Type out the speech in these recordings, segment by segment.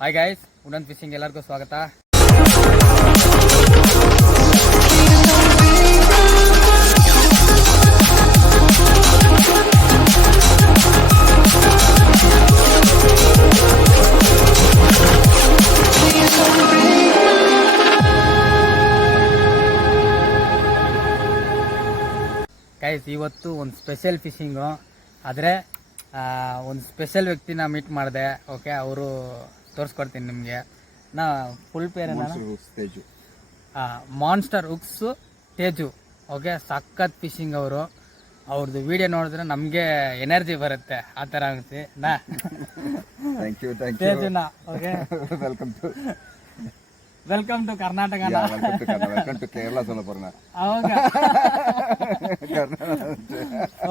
Hi guys, ಉಡನ್ ಫಿಶಿಂಗ್ ಎಲ್ಲರಿಗೂ ಸ್ವಾಗತ. ಗೈಸ್, ಇವತ್ತು ಒಂದು ಸ್ಪೆಷಲ್ ಫಿಶಿಂಗು. ಆದರೆ ಒಂದು ಸ್ಪೆಷಲ್ ವ್ಯಕ್ತಿನ ಮೀಟ್ ಮಾಡಿದೆ. ಓಕೆ, ಅವರು ತೋರಿಸ್ಕೊಡ್ತೀನಿ ನಿಮಗೆ. ನಾ full pair Teju, monster hooks Teju. Okay, ಸಖತ್ ಫಿಶಿಂಗ್ ಅವರು. ಅವ್ರದ್ದು ವಿಡಿಯೋ ನೋಡಿದ್ರೆ ನಮಗೆ ಎನರ್ಜಿ ಬರುತ್ತೆ, ಆ ಥರ ಆಗುತ್ತೆ. ತೇಜುನ okay, welcome to Karnataka, Kerala ಸೋಲಪುರನ.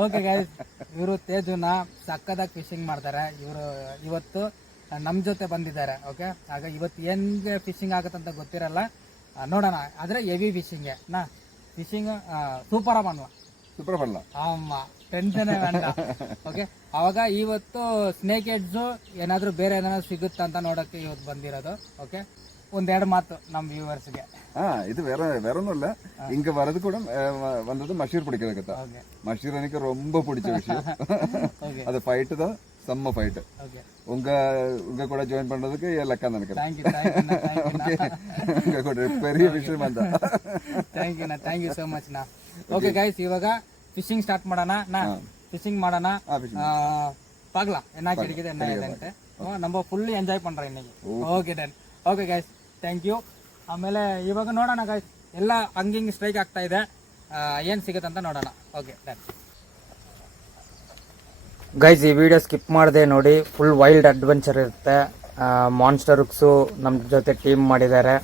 ಓಕೆ ಗೈಸ್, ಇವರು ತೇಜುನ ಸಕ್ಕದಾಗಿ ಫಿಶಿಂಗ್ ಮಾಡ್ತಾರೆ. ಇವರು ಇವತ್ತು ನಮ್ಮ ಜೊತೆ ಬಂದಿದ್ದಾರೆ. ಓಕೆ, ಆಗ ಇವತ್ತು ಹೆಂಗೆ ಫಿಶಿಂಗ್ ಆಗುತ್ತಂತ ಗೊತ್ತಿರಲ್ಲ, ನೋಡೋಣ. ಆದರೆ ಹೆವಿ ಫಿಶಿಂಗೆ ಫಿಶಿಂಗ್ ಸೂಪರ್ ಬಲ್ಲ ಅಮ್ಮ, ಟೆನ್ಷನ್ ಬೇಡ. ಓಕೆ, ಅವಾಗ ಇವತ್ತು ಸ್ನೇಕ್ ಹೆಡ್ಸು ಏನಾದರೂ ಬೇರೆ ಏನಾದ್ರು ಸಿಗುತ್ತಾ ಅಂತ ನೋಡೋಕ್ಕೆ ಇವತ್ತು ಬಂದಿರೋದು. ಓಕೆ, ಒಂದೆರಡು ಮಾತು ನಮ್ಮ ವ್ಯೂವರ್ಸ್ಗೆ. இது வேறொன்னும் இல்ல, இங்க வரது கூட வந்தது மஷீர் பிடிக்கிறதுக்கு தான். மஷீர் எனக்கு ரொம்ப பிடிச்ச விஷயம். அது ஃபைட்டு தான், செம்ம ஃபைட்டு. உங்க கூட ஜாயின் பண்றதுக்கு லக்கா நினைக்கிறேன். உங்க கூட பெரிய விஷயம் ಅಂತ. ಥ್ಯಾಂಕ್ ಯು ಸೋ ಮಚ್ ನಾ. ಓಕೆ ಗೈಸ್, ಇವಾಗ ಫಿಶಿಂಗ್ ಸ್ಟಾರ್ಟ್ ಮಾಡೋಣ. ಫಿಶಿಂಗ್ ಮಾಡೋಣ. ಪಾಗ್ಲಾ என்ன கிடைக்குது என்ன இல்லைಂತೆ நம்ம ಫುಲ್ ಎಂಜಾಯ್ பண்றோம் இன்னைக்கு. Okay done. Okay guys, thank you. ಆಮೇಲೆ ಇವಾಗ ನೋಡೋಣ ಗೈಸ್, ಎಲ್ಲ ಹಂಗಿಂಗ್ ಸ್ಟ್ರೈಕ್ ಆಗ್ತಾ ಇದೆ. ಏನು ಸಿಗುತ್ತೆ ಅಂತ ನೋಡೋಣ. Okay done. ಗೈಸ್, ಈ ವಿಡಿಯೋ ಸ್ಕಿಪ್ ಮಾಡಿದೆ ನೋಡಿ. ಫುಲ್ ವೈಲ್ಡ್ ಅಡ್ವೆಂಚರ್ ಇರುತ್ತೆ. ಮಾನ್ಸ್ಟರ್ ಹುಕ್ಸು ನಮ್ಮ ಜೊತೆ ಟೀಮ್ ಮಾಡಿದ್ದಾರೆ.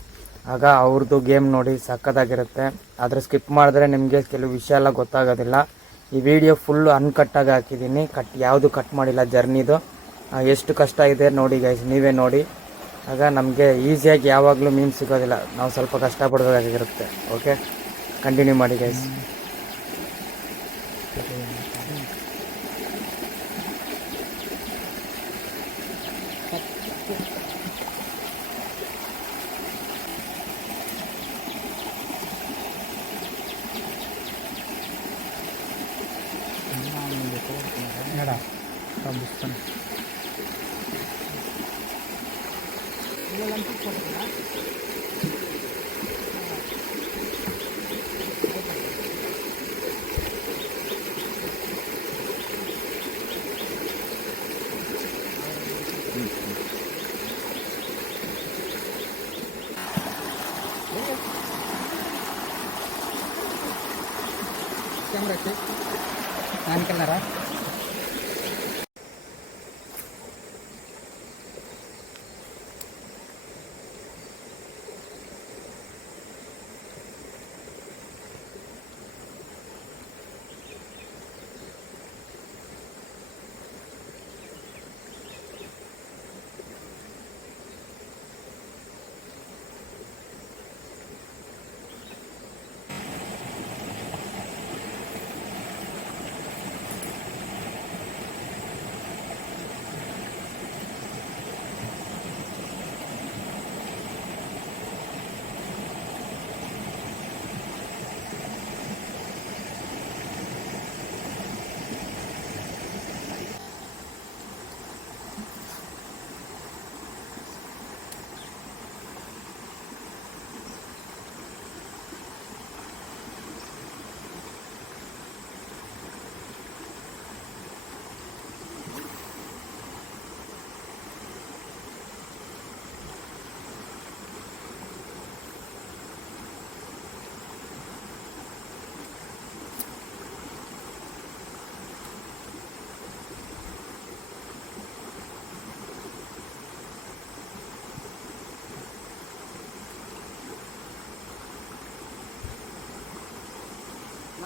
ಆಗ ಅವ್ರದ್ದು ಗೇಮ್ ನೋಡಿ ಸಕ್ಕತ್ತಾಗಿರುತ್ತೆ. ಆದರೆ ಸ್ಕಿಪ್ ಮಾಡಿದ್ರೆ ನಿಮಗೆ ಕೆಲವು ವಿಷಯ ಎಲ್ಲ ಗೊತ್ತಾಗೋದಿಲ್ಲ. ಈ ವಿಡಿಯೋ ಫುಲ್ಲು ಅನ್ಕಟ್ಟಾಗಿ ಹಾಕಿದ್ದೀನಿ, ಯಾವುದು ಕಟ್ ಮಾಡಿಲ್ಲ. ಜರ್ನಿದು ಎಷ್ಟು ಕಷ್ಟ ಇದೆ ನೋಡಿ ಗೈಸ್, ನೀವೇ ನೋಡಿ. ಆಗ ನಮಗೆ ಈಸಿಯಾಗಿ ಯಾವಾಗಲೂ ಮೀನು ಸಿಗೋದಿಲ್ಲ, ನಾವು ಸ್ವಲ್ಪ ಕಷ್ಟಪಡಬೇಕಾಗಿರುತ್ತೆ. ಓಕೆ, ಕಂಟಿನ್ಯೂ ಮಾಡಿ ಗೈಸ್. ಕ್ಯಾಮ್ರಾ ನಾನು ಕನ್ನಡ.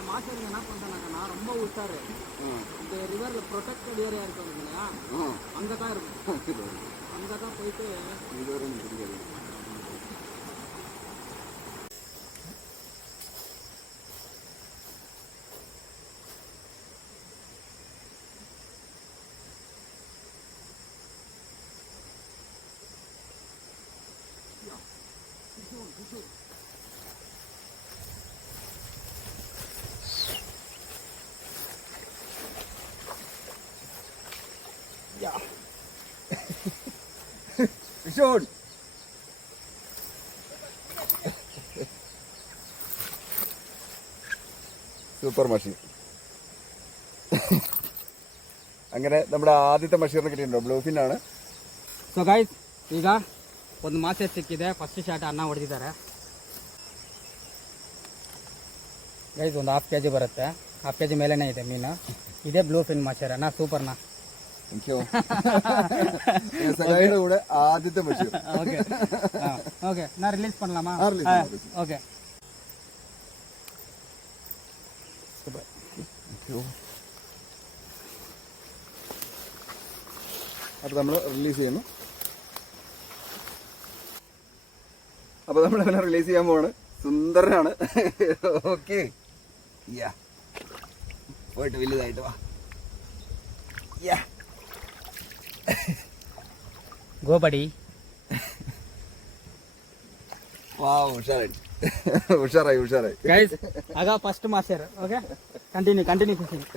மாஸ்டர் என்ன பண்றாங்கன்னா ரொம்ப உஷாரு. இந்த ரிவர்ல ப்ரொடெக்டட் ஏரியா இருக்கு இல்லையா, அங்கதான் இருக்கும். அங்கதான் போயிட்டு Vishon. സൂപ്പർ മഷി. അങ്ങനെ നമ്മുടെ ആദ്യത്തെ മഷീറിനെ കിട്ടിയിട്ടുണ്ടോ? ബ്ലൂഫിൻ ആണ്. ಸೊ ಗೈಸ್ ಈಗ ಒಂದು ಮಾಸೆ ಸಿಕ್ಕಿದೆ. ಫಸ್ಟ್ ಶಾಟ್ ಅನ್ನ ಹೊಡೆದಿದ್ದಾರೆ ಗೈಸ್. ಒಂದು 1/2 kg ಬರುತ್ತೆ. 1/2 kg ಮೇಲೇನೆ ಇದೆ ಮೀನು. ಇದೇ ಬ್ಲೂ ಫಿನ್ ಮಾಚರ್ ಅಣ್ಣ, ಸೂಪರ್ನ. സഗായിയുടെ കൂടെ ആദ്യത്തെ മഷീർ. ಓಕೆ ಓಕೆ, ನಾ ರಿಲೀಸ್ பண்ணலாமா? ಓಕೆ. അപ്പോൾ നമ്മൾ റിലീസ് ചെയ്യുന്നു. അപ്പോൾ നമ്മൾ അവനെ റിലീസ് ചെയ്യാൻ പോവാണ്. സുന്ദരനാണ്. ഓക്കെ, പോയിട്ട് വലുതായിട്ട് വാ. ಗೋಬಡಿ. ವಾವ್, ಹುಷಾರಾയി. ಗೈಸ್ ಆಗ first master. Okay, continue fishing.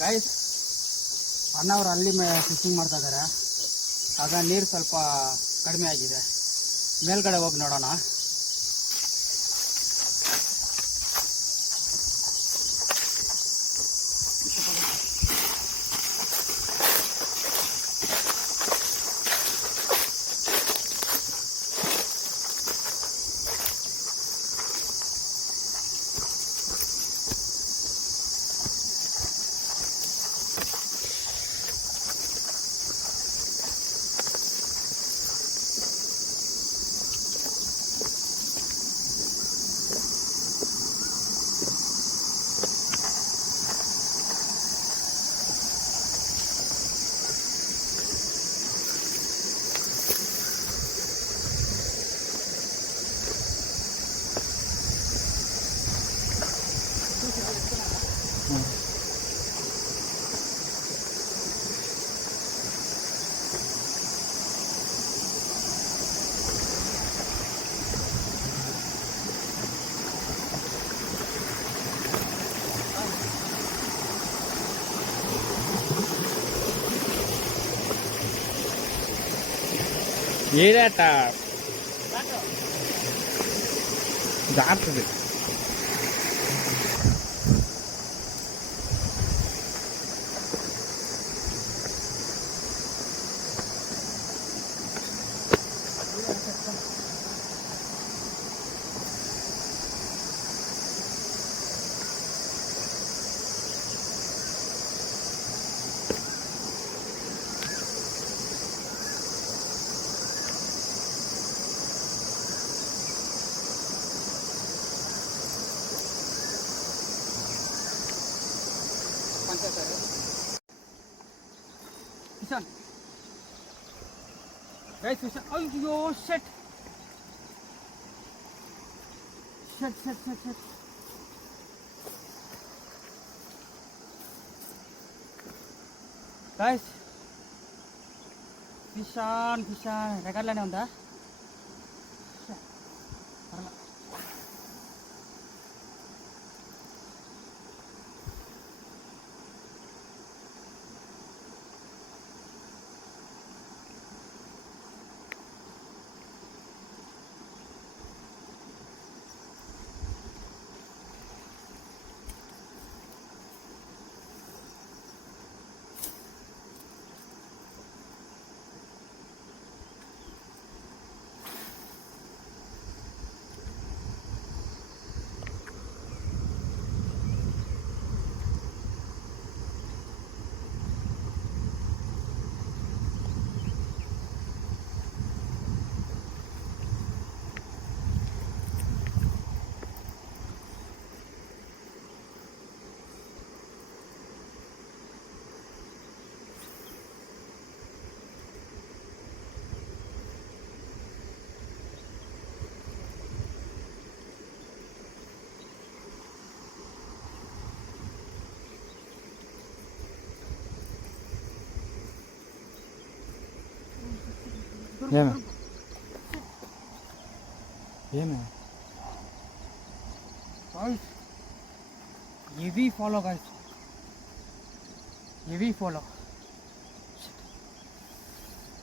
Guys, ಅಣ್ಣವ್ರು ಅಲ್ಲಿ ಫಿಶಿಂಗ್ ಮಾಡ್ತಾ ಇದ್ದಾರೆ. ಆಗ ನೀರು ಸ್ವಲ್ಪ ಕಡಿಮೆ ಆಗಿದೆ. ಮೇಲ್ಗಡೆ ಹೋಗಿ ನೋಡೋಣ. ಏನಾಟ ಜಾರ್ತದೆ. ಕಿಶನ್ ಗೈಸ್ ಕಿಶನ್ ಅಯ್ಯೋ shut shut shut shut shut guys Kishan Kishan ರೆಕಾರ್ಡ್ಲಾನೆ ఉందా ಬರಲ್ಲ ಏನು ಏನು guys heavy follow guys heavy follow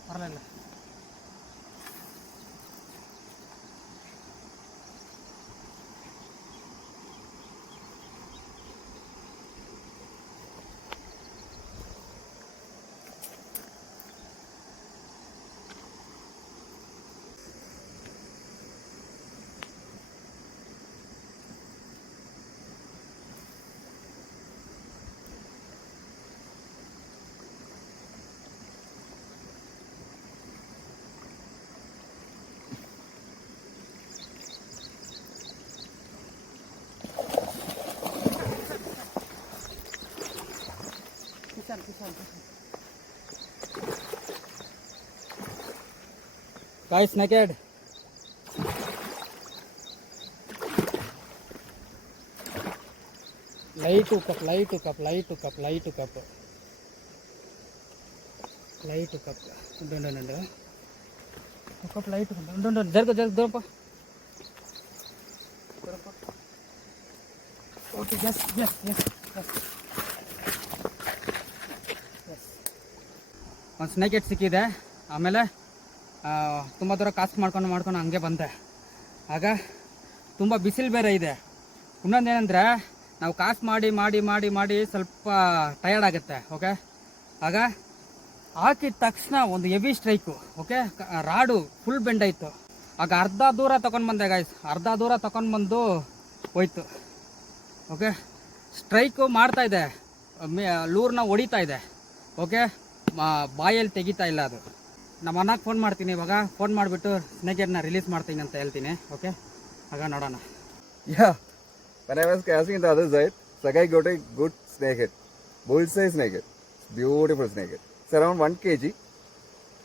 ಬರಲಿಲ್ಲ Guys, naked. Light to cup, light to cup, light to cup, light to cup. Light to cup. Don't. Cup light to cup. Don't. Jarga. Okay, yes. ಒಂದು ಸ್ನೇಕೆಟ್ ಸಿಕ್ಕಿದೆ. ಆಮೇಲೆ ತುಂಬ ದೂರ ಕಾಸ್ಟ್ ಮಾಡ್ಕೊಂಡು ಹಂಗೆ ಬಂದೆ. ಆಗ ತುಂಬ ಬಿಸಿಲು ಬೇರೆ ಇದೆ. ಇನ್ನೊಂದೇನೆಂದರೆ ನಾವು ಕಾಸ್ಟ್ ಮಾಡಿ ಸ್ವಲ್ಪ ಟಯರ್ಡ್ ಆಗುತ್ತೆ. ಓಕೆ, ಆಗ ಹಾಕಿದ ತಕ್ಷಣ ಒಂದು heavy strike. Okay, rod full bend ಆಯಿತು. ಆಗ ಅರ್ಧ ದೂರ ತಗೊಂಡು ಬಂದೆ ಗಾಯ್ಸ್. ಅರ್ಧ ದೂರ ತಗೊಂಡು ಬಂದು ಹೋಯ್ತು. ಓಕೆ, ಸ್ಟ್ರೈಕು ಮಾಡ್ತಾ ಇದೆ, ಲೂರ್ನ ಹೊಡಿತಾ ಇದೆ. ಓಕೆ, ಬಾಯಲ್ಲಿ ತೆಗಿತಾ ಇಲ್ಲ ಅದು. ನಮ್ಮ ಅಣ್ಣಗೆ ಫೋನ್ ಮಾಡ್ತೀನಿ ಇವಾಗ. ಫೋನ್ ಮಾಡಿಬಿಟ್ಟು ಸ್ನೇಕೆಟ್ನ ರಿಲೀಸ್ ಮಾಡ್ತೀನಿ ಅಂತ ಹೇಳ್ತೀನಿ. ಓಕೆ, ಆಗ ನೋಡೋಣ. Yeah, when I was casting in the other side, Sagai got a good snakehead, bullseye snakehead, beautiful snakehead. It's around 1 kg.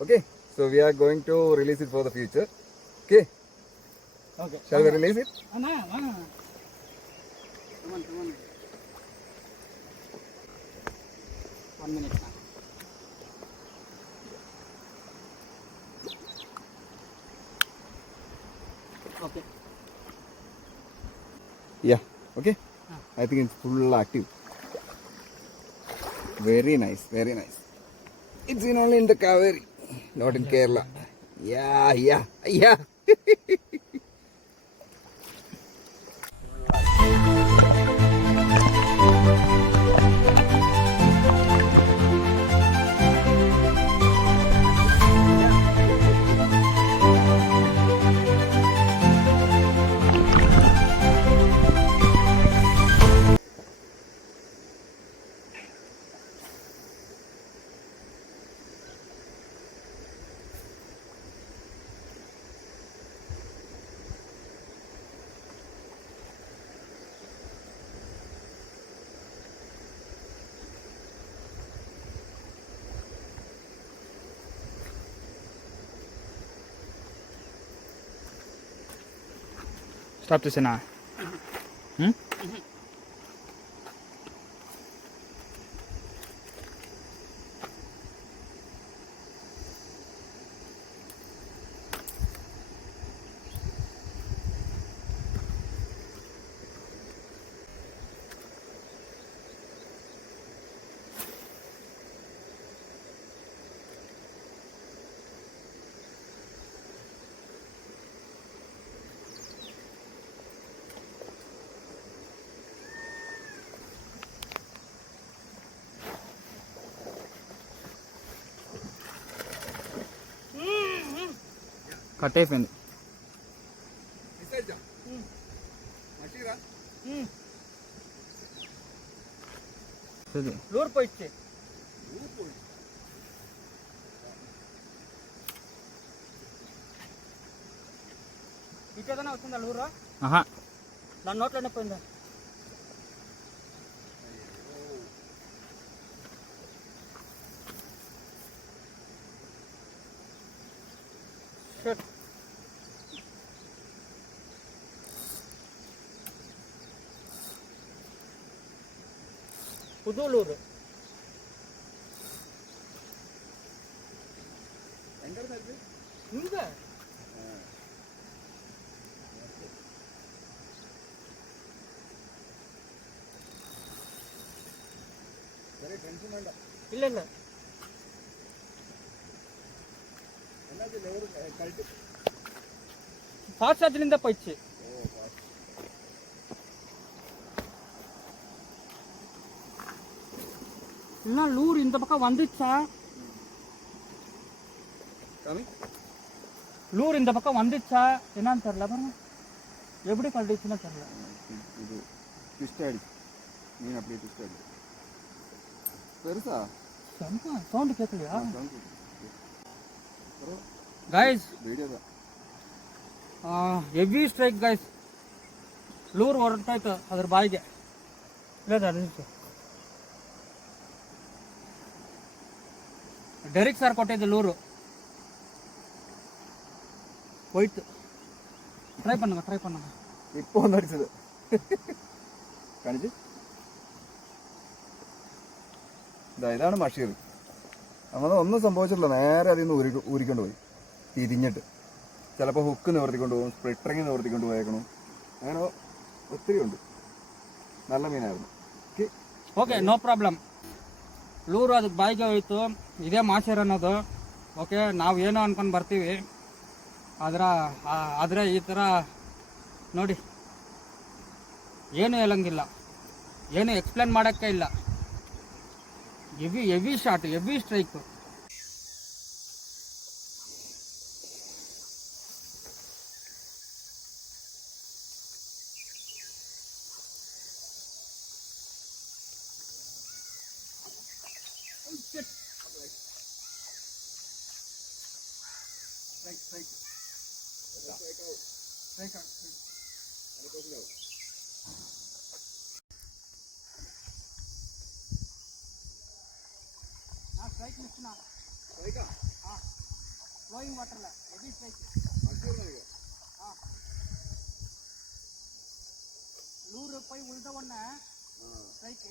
Okay, so we are going to release it for the future. Okay, okay, shall we release it? ಅಣ್ಣ ಕಮಾನ್ 1 minute. Okay. Yeah, okay. I think it's full active. Very nice. It's in only in the Kaveri, not in Kerala. Yeah. Stop ದಿಸನಾ ಹ್ಞೂ cut అయిపోయింది. లూర్ పోయిచ్చే ఇటేదైనా వచ్చిందా లూరు? నా నోట్లోనే పోయిందా? புதூலூர் இங்க இல்ல இல்ல ஃபாஸ்ட் சார்ஜ்லிருந்தா போயிடுச்சு. என்ன லூர் இந்த பக்கம் வந்துச்சா? லூர் இந்த பக்கம் வந்துச்சா என்னன்னு தெரியல. பாருங்க எப்படி கழட்டிச்சுன்னு தெரியல. இது ட்விஸ்ட் ஆயிடுச்சு. மீன் அப்படியே ட்விஸ்ட் ஆயிடுச்சு. பெருசா சவுண்ட் கேட்கலையா guys? Heavy strike guys. Lure ಹೊರಟಾಯ್ತು ಅದ್ರ ಬಾಯಿಗೆ. ಡೆರಿಕ್ ಸರ್ ಕೊಟ್ಟಿದ್ದು ಲೂರು ಹೋಯ್ತು. ಟ್ರೈ பண்ணுங்க. இப்போ வந்து அடிச்சது കാണിച്ച്. ഇതാണ് മഷീർ. അങ്ങനെ ഒന്നും സംഭവിച്ചിട്ടില്ല. നേരെ അതിൽ നിന്ന് ഊരിക്കൊണ്ട് പോയി തിരിഞ്ഞിട്ട്. ചിലപ്പോൾ ഹുക്ക് നിവർത്തിക്കൊണ്ട് പോകും, സ്പ്ലിറ്ററിങ് നിവർത്തിക്കൊണ്ട് പോയേക്കണം. അങ്ങനെ ഒത്തിരി ഉണ്ട്. നല്ല മീനായിരുന്നു. Okay, no problem. ಲೂರು ಅದಕ್ಕೆ ಬಾಯಿಗೆ ಹೋಯ್ತು. ಇದೇ ಮಾಶೇರ್ ಅನ್ನೋದು. ಓಕೆ, ನಾವು ಏನೋ ಅನ್ಕೊಂಡು ಬರ್ತೀವಿ, ಆದರೆ ಈ ಥರ ನೋಡಿ ಏನೂ ಹೇಳಂಗಿಲ್ಲ, ಏನು ಎಕ್ಸ್ಪ್ಲೇನ್ ಮಾಡೋಕ್ಕೆ ಇಲ್ಲ. Heavy shot, heavy strike. Flowing water heavy strike. ₹100 ಉಳಿದ ಒನ್ನ strike.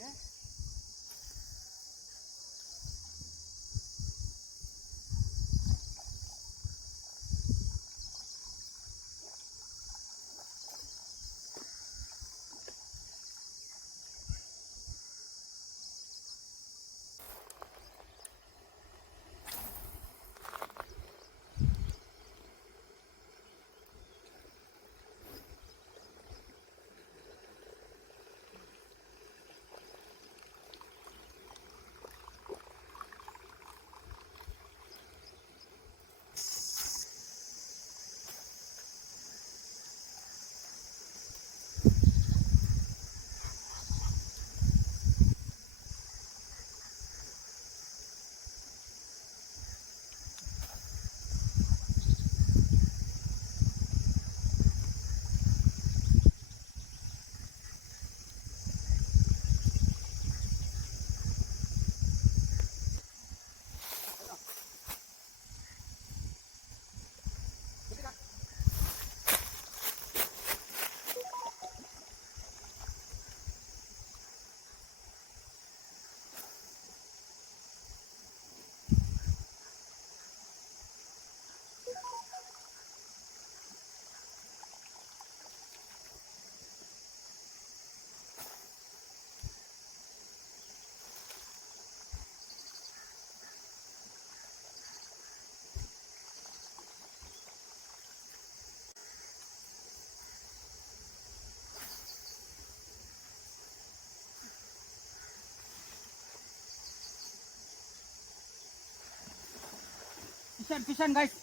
fish on guys.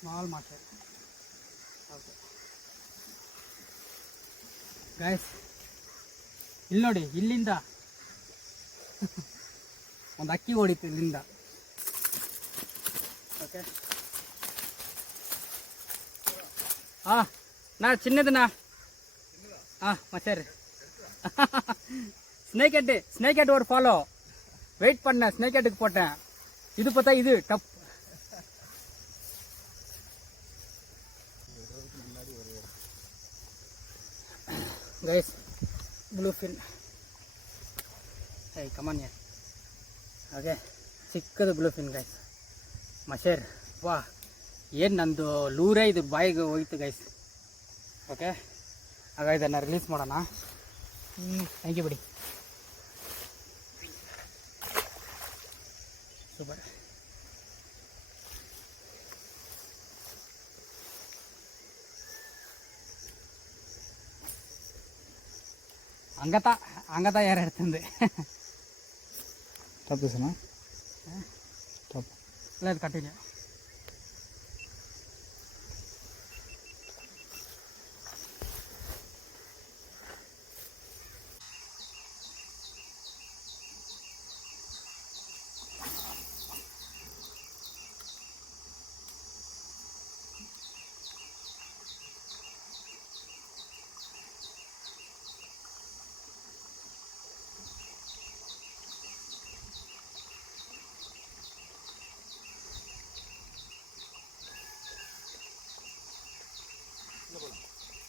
Small market. Okay. Guys, ಇಲ್ಲಿ ನೋಡಿ, ಇಲ್ಲಿಂದ ಒಂದು ಅಕ್ಕಿ ಹೊಡಿತು ಇಲ್ಲಿಂದ. ಓಕೆ, ನಾ ಚಿನ್ನದನಾ ಮಚಾರಿ ஸ்னேக் ஹெட் ஒரு ஃபாலோ வெயிட் பண்ண ஸ்னேக் ஹெட்டுக்கு போட்டேன். இது பார்த்தா இது டப். Guys, blue fin. hey come on here. Okay, ಚಿಕ್ಕದು ಬ್ಲೂ ಫಿನ್ ಗೈಸ್, ಮಷೇರ್. ವಾ, ಏನು ನಂದು ಲೂರೇ ಇದು ಬಾಯಿಗೆ ಹೋಯ್ತು ಗೈಸ್. ಓಕೆ, ಆಗ ಇದನ್ನು ರಿಲೀಸ್ ಮಾಡೋಣ. ಥ್ಯಾಂಕ್ ಯು ಬಿಡಿ. ಸೂಪರ್. అంగత ఏరెడుతుంది. తప్పేసనా? లేదు, కంటిన్యూ.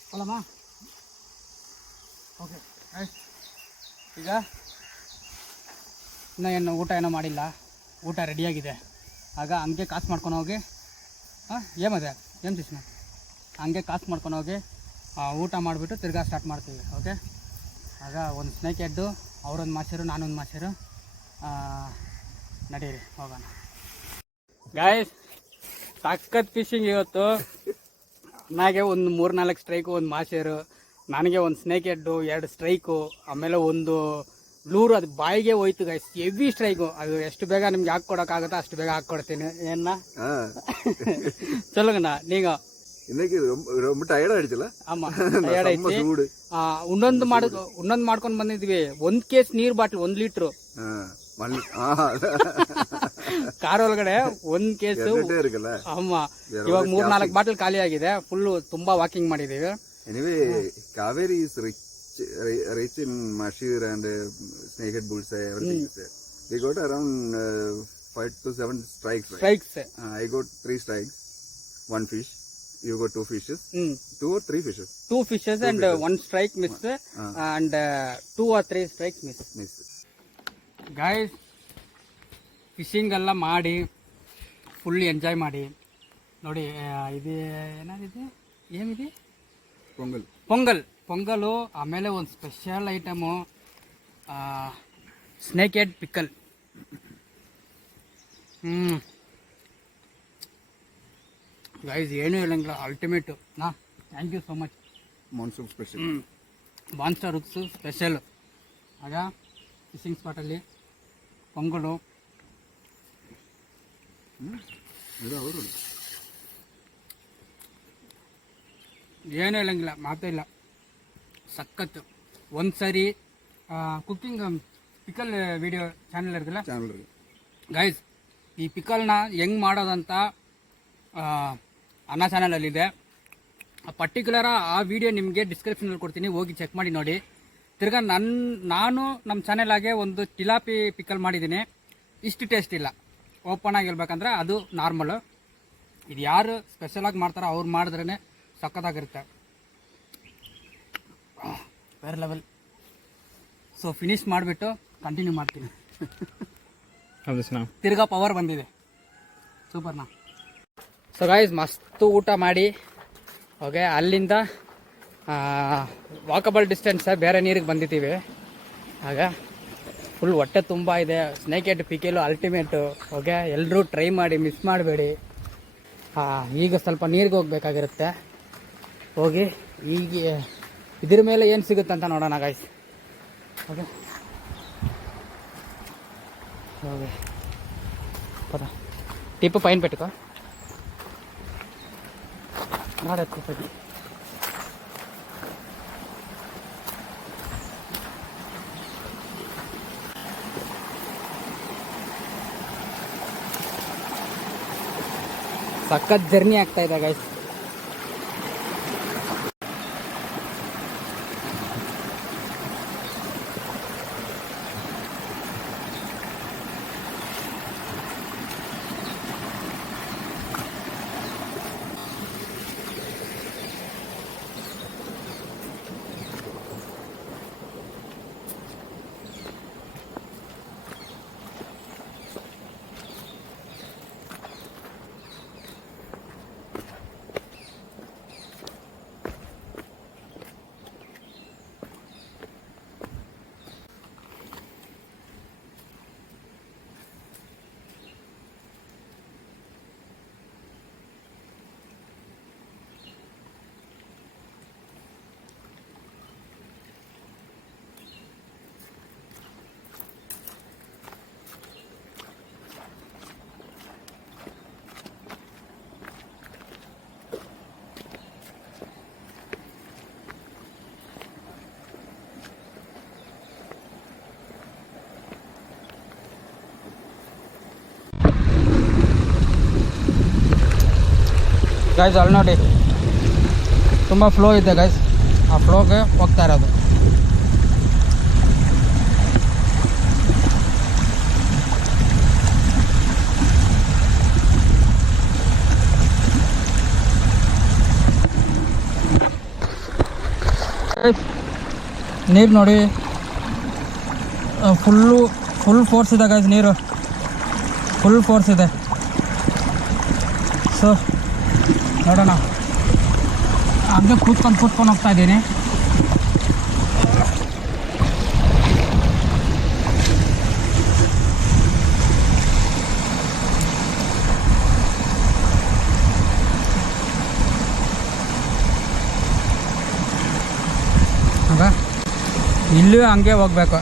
ಹೋಲಮ್ಮ. ಓಕೆ, ಈಗ ಇನ್ನೂ ಏನು ಊಟ ಏನೋ ಮಾಡಿಲ್ಲ, ಊಟ ರೆಡಿಯಾಗಿದೆ. ಆಗ ಹಂಗೆ ಕಾಸು ಮಾಡ್ಕೊಂಡು ಹೋಗಿ ಏಮದೆ ಏನು ಸುಷ್ಮಾ, ಹಂಗೆ ಕಾಸು ಮಾಡ್ಕೊಂಡು ಹೋಗಿ ಊಟ ಮಾಡಿಬಿಟ್ಟು ತಿರ್ಗಾ ಸ್ಟಾರ್ಟ್ ಮಾಡ್ತೀವಿ. ಓಕೆ, ಆಗ ಒಂದು ಸ್ನೇಕ್ ಹೆಡ್ಡು, ಅವರೊಂದು ಮಾಸರು, ನಾನೊಂದು ಮಾಸರು. ನಡೀರಿ ಹೋಗೋಣ ಗಾಯ್ಸ್. ಸಖತ್ ಫಿಶಿಂಗ್ ಇವತ್ತು. ನನಗೆ ಒಂದು 3-4 ಸ್ಟ್ರೈಕು, ಒಂದು ಮಾಸೇರು, ನನಗೆ ಒಂದು ಸ್ನೇಕ್ ಹೆಡ್ಡು, 2 ಸ್ಟ್ರೈಕು, ಆಮೇಲೆ ಒಂದು ಬ್ಲೂರು. ಅದು ಬಾಯಿಗೆ ಹೋಯ್ತು ಗೈಸ್, ಹೆವಿ ಸ್ಟ್ರೈಕು. ಅದು ಎಷ್ಟು ಬೇಗ ನಿಮ್ಗೆ ಹಾಕ್ಕೊಡೋಕ್ಕಾಗುತ್ತೋ ಅಷ್ಟು ಬೇಗ ಹಾಕ್ಕೊಡ್ತೀನಿ. ಏನ சொல்லுங்கண்ணா நீங்க. இன்னைக்கு ரொம்ப ಟಯರ್ಡ್ ಆಯ್ತಲ್ಲ. ಆಮಾ, ಟಯರ್ಡ್ ಐತಿ. ಇನ್ನೊಂದು ಮಾಡ್ಕೊಂಡು ಬಂದಿದ್ವಿ. 1 ಕೇಸ್ ನೀರ್ ಬಾಟ್ಲ್ 1 ಲೀಟ್ರು ಕಾರ್ ಒಳಗಡೆ 1 ಕೇಸು. ಅಮ್ಮ, ಇವಾಗ 3-4 ಬಾಟಲ್ ಖಾಲಿ ಆಗಿದೆ. ಫುಲ್ ತುಂಬಾ ವಾಕಿಂಗ್ ಮಾಡಿದೀವಿ. ಎನಿವೇ, Kaveri is rich in mashir and snakehead bullseye, everything is there. We got around 5 to 7 strikes. I got 3 strikes, 1 fish. You got 2 fishes. 2 or 3 fishes. 2 fishes and 1 strike miss, and 2 or 3 strikes miss. Guys, ಫಿಶಿಂಗ್ ಎಲ್ಲ ಮಾಡಿ ಫುಲ್ ಎಂಜಾಯ್ ಮಾಡಿ ನೋಡಿ. ಇದು ಏನಾದಿದೆ, ಏನಿದೆ, ಪೊಂಗಲು. ಆಮೇಲೆ ಒಂದು special item snake head pickle. Guys, ಏನೂ ಹೇಳಂಗಿಲ್ಲ, ultimate. Thank you so much. Monsoon special, monster hooks special. ಆಗ ಫಿಶಿಂಗ್ ಸ್ಪಾಟಲ್ಲಿ ಪೊಂಗಲು. ಏನೂ ಹೇಳಂಗಿಲ್ಲ, ಮಾತೇ ಇಲ್ಲ, ಸಖತ್ತು. ಒಂದು ಸರಿ ಕುಕ್ಕಿಂಗ್ ಪಿಕಲ್ ವಿಡಿಯೋ ಚಾನಲ್ ಇರೋದಿಲ್ಲ ಗೈಸ್, ಈ ಪಿಕಲ್ನ ಹೆಂಗೆ ಮಾಡೋದಂತ ಅನ್ನ ಚಾನಲಲ್ಲಿದೆ. ಪರ್ಟಿಕ್ಯುಲರ್ ಆ ವಿಡಿಯೋ ನಿಮಗೆ ಡಿಸ್ಕ್ರಿಪ್ಷನಲ್ಲಿ ಕೊಡ್ತೀನಿ, ಹೋಗಿ ಚೆಕ್ ಮಾಡಿ ನೋಡಿ. ತಿರ್ಗಾ ನಾನು ನಮ್ಮ ಚಾನೆಲಾಗೆ ಒಂದು ಟಿಲಾಪಿ ಪಿಕಲ್ ಮಾಡಿದ್ದೀನಿ. ಇಷ್ಟು ಟೇಸ್ಟ್ ಇಲ್ಲ, ಓಪನ್ ಆಗಿ ಹೇಳ್ಬೇಕಂದ್ರೆ ಅದು ನಾರ್ಮಲು. ಇದು ಯಾರು ಸ್ಪೆಷಲಾಗಿ ಮಾಡ್ತಾರೋ ಅವ್ರು ಮಾಡಿದ್ರೇ ಸಖತ್ತಾಗಿರುತ್ತೆ, ಬೇರೆ ಲೆವೆಲ್. ಸೊ ಫಿನಿಶ್ ಮಾಡಿಬಿಟ್ಟು ಕಂಟಿನ್ಯೂ ಮಾಡ್ತೀನಿ. ತಿರ್ಗಾ ಪವರ್ ಬಂದಿದೆ, ಸೂಪರ್ನಾ. ಸೊ ಗೈಸ್, ಮಸ್ತು ಊಟ ಮಾಡಿ ಓಕೆ, ಅಲ್ಲಿಂದ ವಾಕಬಲ್ ಡಿಸ್ಟೆನ್ಸ್ ಬೇರೆ ನೀರಿಗೆ ಬಂದಿದ್ದೀವಿ. ಆಗ ಫುಲ್ ಹೊಟ್ಟೆ ತುಂಬ ಇದೆ. ಸ್ನೇಕ್ ಹೆಡ್ ಪಿಕೆಲು ಅಲ್ಟಿಮೇಟು. ಓಕೆ, ಎಲ್ಲರೂ ಟ್ರೈ ಮಾಡಿ, ಮಿಸ್ ಮಾಡಬೇಡಿ. ಈಗ ಸ್ವಲ್ಪ ನೀರಿಗೆ ಹೋಗ್ಬೇಕಾಗಿರುತ್ತೆ. ಹೋಗಿ ಈಗ ಇದ್ರ ಮೇಲೆ ಏನು ಸಿಗುತ್ತೆ ಅಂತ ನೋಡೋಣ ಗೈಸ್. ಓಕೆ ఓకే పద టిప్పు పైన పెట్టుకో నాడెక్కు పది ಸಖತ್ ಜರ್ನಿ ಆಗ್ತಾ ಇದೆ ಗೈಸ್. ಗೈಸ್ ಅಲ್ಲಿ ನೋಡಿ ತುಂಬ ಫ್ಲೋ ಇದೆ ಗೈಸ್. ಆ ಫ್ಲೋಗೆ ಹೋಗ್ತಾ ಇರೋದು. ನೀರು ನೋಡಿ ಫುಲ್ ಫೋರ್ಸ್ ಇದೆ ಗೈಸ್. ನೀರು ಫುಲ್ ಫೋರ್ಸ್ ಇದೆ. ಸೊ ನೋಡೋಣ, ಹಂಗೆ ಕೂತ್ಕೊಂಡು ಹೋಗ್ತಾ ಇದ್ದೀನಿ. ಆಗ ಇಲ್ಲೂ ಹಂಗೆ ಹೋಗ್ಬೇಕು.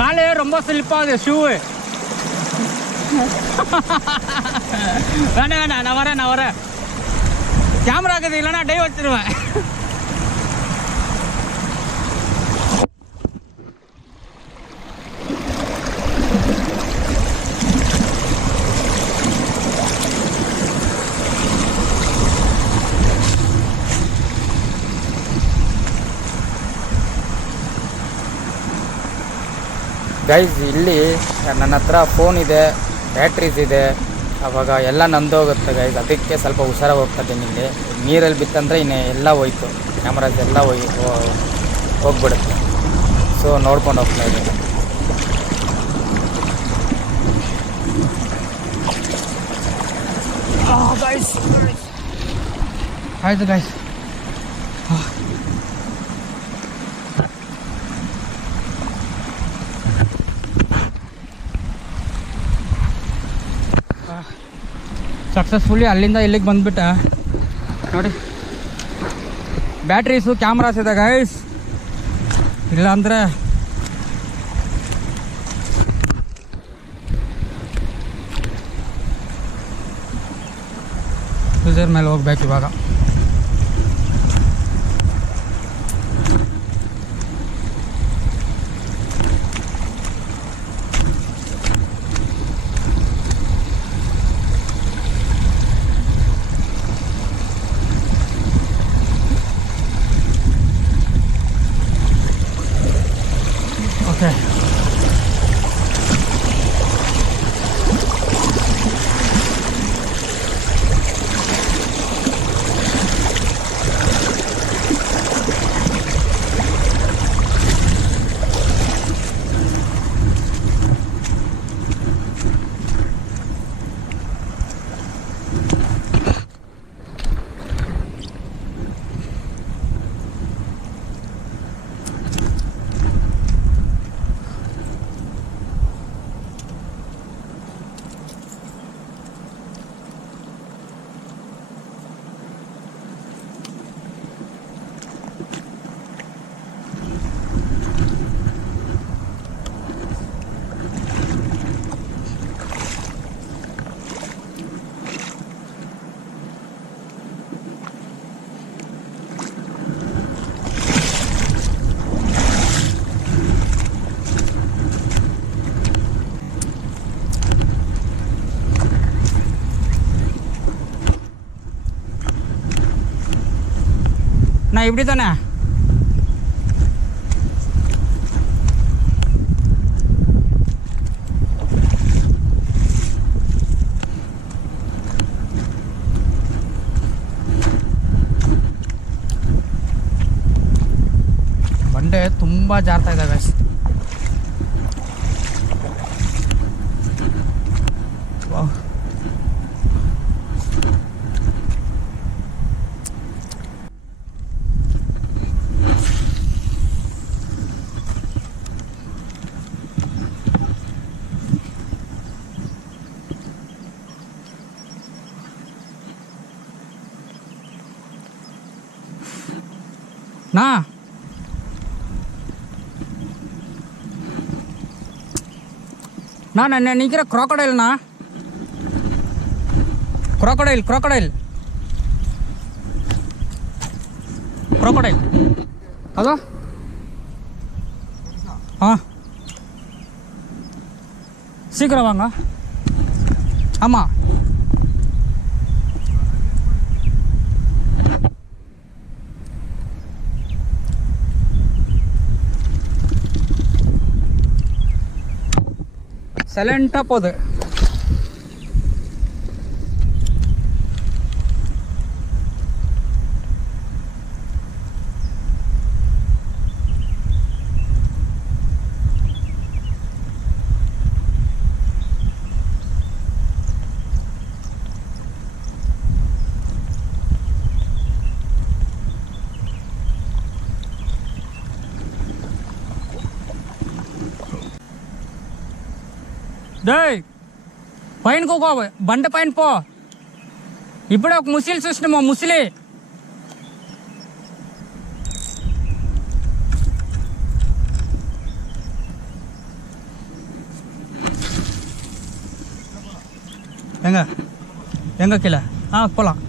காலே ரொம்ப ஸ்லிப்பாகுது ஷூ. வேண்டாம் நான் வரேன். கேமரா இருக்குது, இல்லைன்னா டே வச்சிருவேன். ಗೈಸ್ ಇಲ್ಲಿ ನನ್ನ ಹತ್ರ ಫೋನ್ ಇದೆ, ಬ್ಯಾಟ್ರೀಸ್ ಇದೆ, ಆವಾಗ ಎಲ್ಲ ನಂದೋಗುತ್ತೆ ಗೈಸ್. ಅದಕ್ಕೆ ಸ್ವಲ್ಪ ಹುಷಾರಾಗಿ ಹೋಗ್ತಾಯಿದ್ದೀನಿ. ಇಲ್ಲಿ ನೀರಲ್ಲಿ ಬಿತ್ತಂದರೆ ಇನ್ನು ಎಲ್ಲ ಹೋಯ್ತು, ಕ್ಯಾಮ್ರಾಸ್ ಎಲ್ಲ ಹೋಗ್ಬಿಡುತ್ತೆ. ಸೊ ನೋಡ್ಕೊಂಡು ಹೋಗ್ತಾ ಇದ್ದೀನಿ. ಆಯ್ತು ಗೈಸ್, ಸಕ್ಸಸ್ಫುಲಿ ಅಲ್ಲಿಂದ ಇಲ್ಲಿಗೆ ಬಂದುಬಿಟ್ಟೆ ನೋಡಿ. ಬ್ಯಾಟ್ರೀಸು ಕ್ಯಾಮ್ರಾಸ್ ಇದೆ ಗೈಸ್, ಇಲ್ಲಾಂದರೆ ಕ್ರೂಸರ್ ಮೇಲೆ ಹೋಗ್ಬೇಕು ಇವಾಗ. ಓಕೆ நான் இப்படி தானே ಬಂಡೆ ತುಂಬ ಜಾರ್ತಾ ಇದೆ ಗೈಸ್. ವಾಹ್. நான் நிற்கிற crocodile அதோ சீக்கிரம் வாங்க. ஆமாம் சைலண்டாக போகுது. டேய் పైనకు బండ పైన పో. ఇప్పుడు ఒక ముసిలి చూసినామో ముసిలి. எங்க கீழே போலாம்.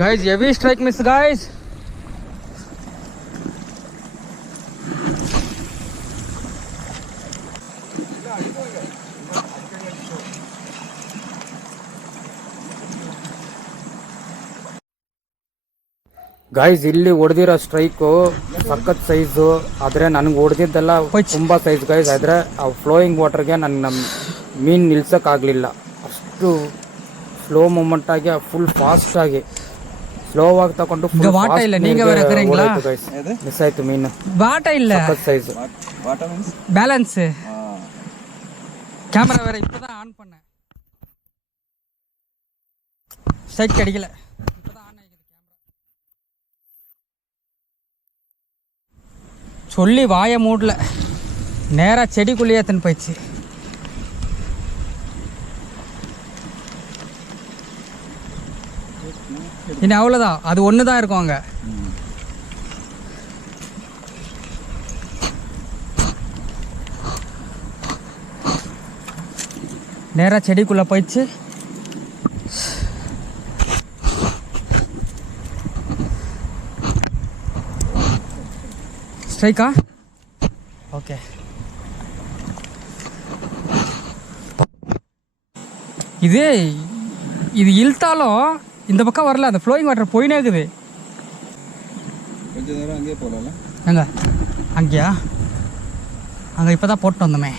Guys, heavy strike miss guys. Guys ಇಲ್ಲಿ ಹೊಡೆದಿರೋ ಸ್ಟ್ರೈಕು ಸಖತ್ ಸೈಜು. ಆದ್ರೆ ನನಗೆ ಹೊಡೆದಿದ್ದೆಲ್ಲ ತುಂಬಾ ಸೈಜ್ ಗೈಸ್. ಆದ್ರೆ ಆ ಫ್ಲೋಯಿಂಗ್ ವಾಟರ್ಗೆ ನನ್ನ ಮೀನ್ ನಿಲ್ಸಕ್ ಆಗ್ಲಿಲ್ಲ. ಅಷ್ಟು ಸ್ಲೋ ಮೂಮೆಂಟ್ ಆಗಿ ಫುಲ್ ಫಾಸ್ಟ್ ಆಗಿ ಸ್ಲೋ ಆಗಿ ತಗೊಂಡು ಮಿಸ್ ಆಯ್ತು ಮೀನು. ಬಾಟ ಇಲ್ಲ ಸೈಜ್ பேலன்ஸ் கேமரா வேற இப்பதான் ஆன் பண்ணேன். சைட் கிடைக்கல. இப்பதான் ஆன் ஆகிது கேமரா. சொல்லி வாய மூடல. நேரா செடிக்குள்ளேயே தன் போயிடுச்சு. இனி அவ்வளோதான். அது ஒன்று தான் இருக்கும் அங்கே. நேராக செடிக்குள்ளே போயிடுச்சு. ஸ்ட்ரைக்கா? ஓகே. இது இழுத்தாலும் இந்த பக்கம் வரல, அந்த ஃப்ளோயிங் வாட்டர் போயினே இருக்குது. கொஞ்ச நேரம் அங்கேயே போகலாம்ல. எங்க அங்கேயா? அங்கே இப்போ தான் போட்டு வந்தோமே.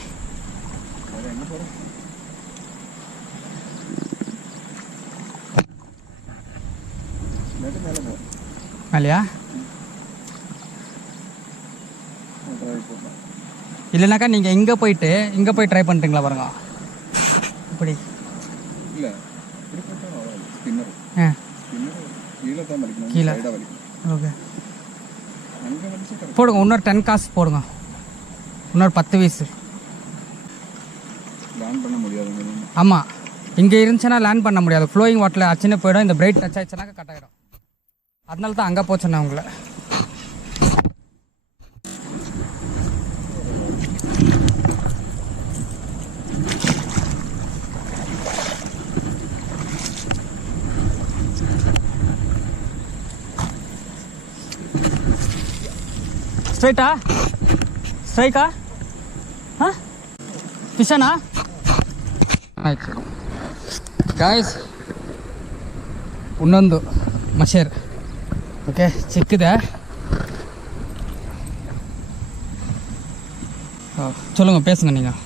மேலையா? இல்லைனாக்கா நீங்கள் இங்கே போய் ட்ரை பண்ணுறீங்களா பாருங்க. இப்படி இல்லை, இப்படி போட்டால் ஸ்பின்னர் கீழே தான் வலிக்கணும், கீழே. சைடாக வலிக்கணும். ஓகே அங்கே வலிச்சு correct. போடுங்க, இன்னொரு 10 காசு போடுங்க, இன்னொரு 10 பீஸு. லேண்ட் பண்ண முடியாது. ஆமாம், இங்கே இருந்துச்சுன்னா லேண்ட் பண்ண முடியாது. ஃப்ளோயிங் வாட்டரில் அச்சுன்னு போயிடும். இந்த பிரைட் டச் ஆயிடுச்சுனாக்கா கட் ஆகிடும். அதனால தான் அங்கே போச்சேண்ணே உங்களை. ಸ್ಟ್ರೈಕಾ ಹಾಂ ಫಿಶನಾ? ಆಯ್ತು ಗಾಯ್ಸ್, ಇನ್ನೊಂದು ಮಷೇರ್. ಓಕೆ, ಚಿಕ್ಕಿದೆ. சொல்லுங்க, பேசுங்க நீங்கள்.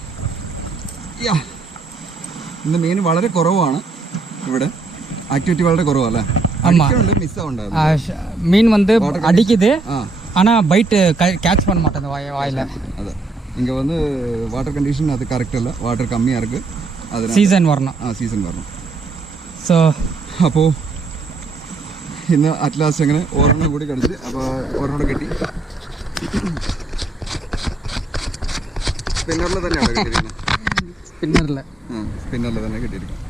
ഇന്ന് മീൻ വളരെ കുറവാണ് ഇവിടെ. ആക്ടിവിറ്റി വളരെ കുറവല്ലേ? മിസ്സാവുണ്ടായിരുന്നു. மீன் வந்து அடிக்குது, ஆனால் பைட்டு கேட்ச் பண்ண மாட்டேன் வாயில். അതെ, இங்கே வந்து வாட்டர் கண்டிஷன் அது கரெக்ட் இல்லை, வாட்டர் கம்மியாக இருக்குது. அது சீசன் வரணும். സീസൺ വരണം. ஸோ അപ്പോൾ ഇന്ന് അറ്റ്ലാസ്റ്റ് അങ്ങനെ ഒരെണ്ണം കൂടി കടിച്ച്, അപ്പോൾ ഒരെണ്ണം കെട്ടി സ്പിന്നറിൽ തന്നെയാണ് കെട്ടിയിരിക്കുന്നത്. സ്പിന്നറിൽ തന്നെ കെട്ടിയിരിക്കുന്നത്.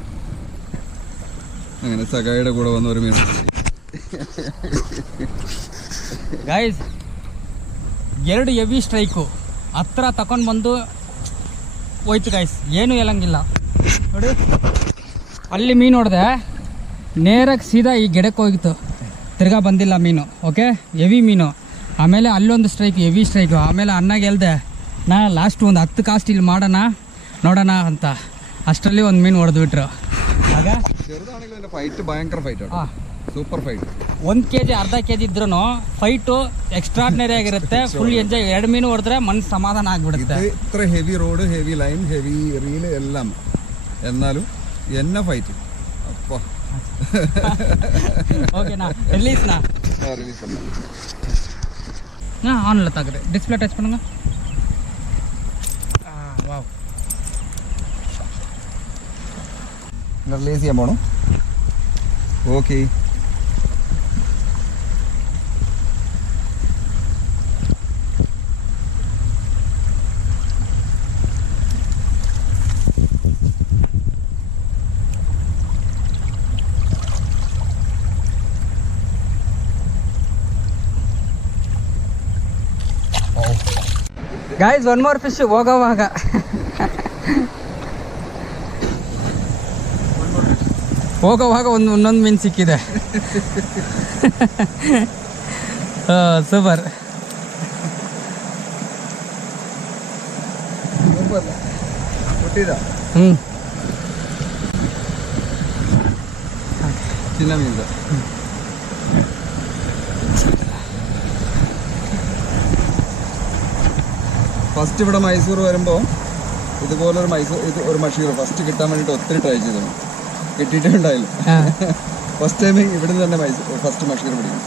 അങ്ങനെ സഗായിയുടെ കൂടെ വന്ന ഒരു മീൻ. ಗೈಸ್, 2 ಹೆವಿ ಸ್ಟ್ರೈಕು ಹತ್ರ ತಗೊಂಡು ಬಂದು ಹೋಯ್ತು ಗೈಸ್. ಏನೂ ಹೇಳಂಗಿಲ್ಲ ನೋಡಿ. ಅಲ್ಲಿ ಮೀನು ಹೊಡೆದೆ, ನೇರಾಗಿ ಸೀದಾ ಈ ಗಿಡಕ್ಕೆ ಹೋಗಿತ್ತು, ತಿರ್ಗಾ ಬಂದಿಲ್ಲ ಮೀನು. ಓಕೆ, ಹೆವಿ ಮೀನು. ಆಮೇಲೆ ಅಲ್ಲೊಂದು ಸ್ಟ್ರೈಕ್, ಹೆವಿ ಸ್ಟ್ರೈಕು. ಆಮೇಲೆ ಅನ್ನಾಗ ಹೇಳ್ದೆ, ನಾ ಲಾಸ್ಟ್ ಒಂದು 10 ಕಾಸ್ಟ್ ಇಲ್ಲಿ ಮಾಡೋಣ ನೋಡೋಣ ಅಂತ. ಅಷ್ಟರಲ್ಲಿ ಒಂದು ಮೀನು ಹೊಡೆದ್ಬಿಟ್ರು. ಆಗ ಫೈಟ್ ಭಯಂಕರ ಫೈಟ್, ಸೂಪರ್ ಫೈಟ್. 1 kg ಅರ್ಧ kg ಇದ್ರೂ ಫೈಟು ಎಕ್ಸ್ಟ್ರಾರ್ಡಿನರಿ ಆಗಿರುತ್ತೆ. Full enjoy. 2 ಮೀನು ಹೊಡೆದ್ರೆ ಮನಸ್ಸು ಸಮಾಧಾನ ಆಗಿಬಿಡುತ್ತೆ. ഇത്ര heavy road, heavy line, heavy reel എല്ലാം, എന്നാലും എന്നെ ഫൈറ്റ്. അപ്പോൾ ஓகேண்ணா, ரிலீஸ்ண்ணா. ரிலீஸ் பண்ண ஆனில் தாக்குது. டிஸ்பிளே டச் பண்ணுங்க. வாவ், റിലീസ് ചെയ്യാൻ പോകണം. ഓക്കെ, ಗೈಸ್, 1 more ಫಿಶ್ ಹೋಗೋವಾಗ. ಹೋಗೋವಾಗ ಇನ್ನೊಂದು ಮೀನು ಸಿಕ್ಕಿದೆ. ಸೂಪರ್. ചിന്ന മീൻ. ഫസ്റ്റ് ഇവിടെ മൈസൂർ വരുമ്പോൾ ഇതുപോലൊരു ഒരു മഷീർ ഫസ്റ്റ് കിട്ടാൻ വേണ്ടിയിട്ട് ഒത്തിരി ട്രൈ ചെയ്തു, കിട്ടിയിട്ടുണ്ടായില്ല. ഫസ്റ്റ് ടൈം ഇവിടെ തന്നെ ഫസ്റ്റ് മഷീർ പിടിക്കും.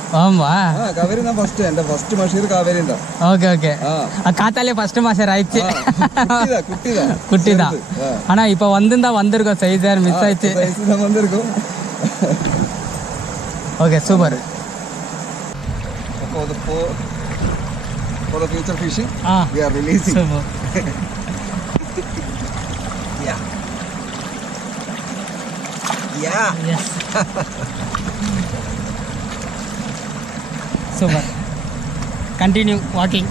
കാവേരി ഫസ്റ്റ്, എൻ്റെ first mahseer Kaveri. Okay okay, காத்தாலே ஃபர்ஸ்ட் மாசர் ஆயிடுச்சு. குட்டிதான். ஆனா இப்போ வந்திருக்கோம், சைஸ் மிஸ் ஆயிடுச்சு. வந்திருக்கும். Okay, super. For the future fishing, we are releasing. Super. Yeah. Yes. Super. Continue walking.